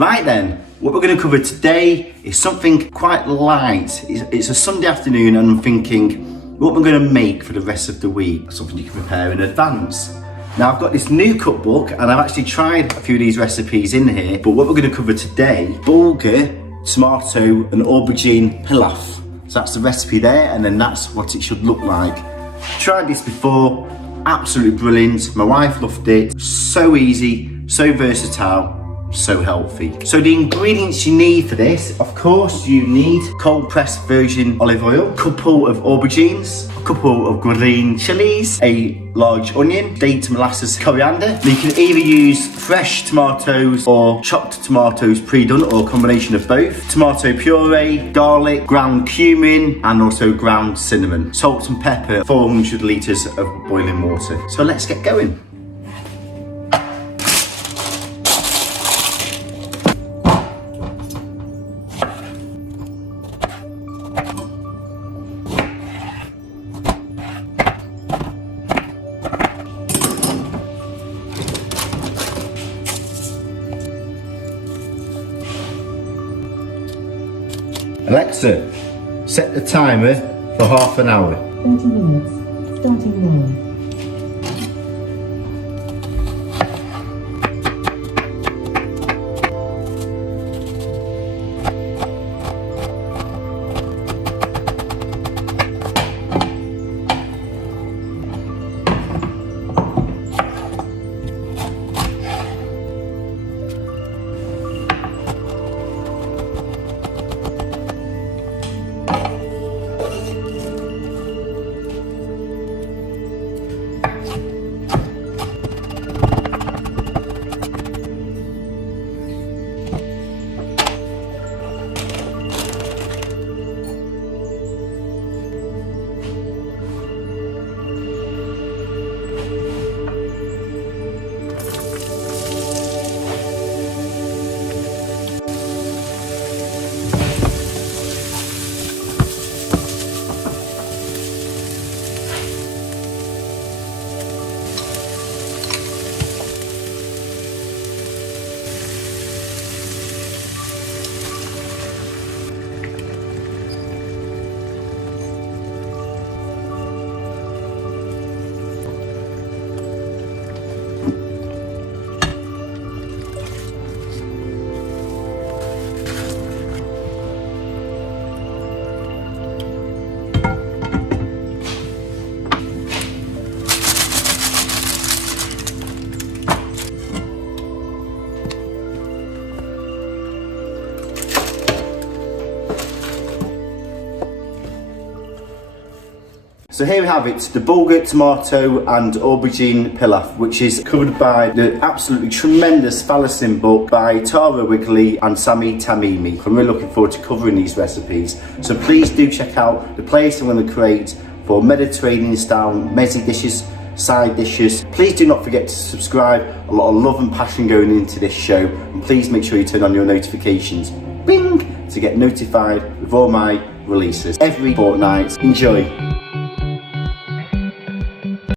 Right then, what we're going to cover today is something quite light. It's a Sunday afternoon and I'm thinking what we're going to make for the rest of the week. Something you can prepare in advance. Now I've got this new cookbook and I've actually tried a few of these recipes in here, but what we're going to cover today, bulgur, tomato and aubergine pilaf. So that's the recipe there, and then that's what it should look like. Tried this before, absolutely brilliant. My wife loved it. So easy, so versatile, so healthy. So the ingredients you need for this, of course, you need cold pressed virgin olive oil, a couple of aubergines, a couple of green chillies, a large onion, date molasses, coriander. You can either use fresh tomatoes or chopped tomatoes pre-done, or a combination of both. Tomato puree, garlic, ground cumin, and also ground cinnamon. Salt and pepper, 400 litres of boiling water. So let's get going. Alexa, set the timer for half an hour. 30 minutes, starting now. So here we have it, the bulgur, tomato and aubergine pilaf, which is covered by the absolutely tremendous Falastin book by Tara Wigley and Sami Tamimi. I'm really looking forward to covering these recipes. So please do check out the playlist I'm going to create for Mediterranean style mezzi dishes, side dishes. Please do not forget to subscribe. A lot of love and passion going into this show, and please make sure you turn on your notifications, bing, to get notified with all my releases every fortnight. Enjoy.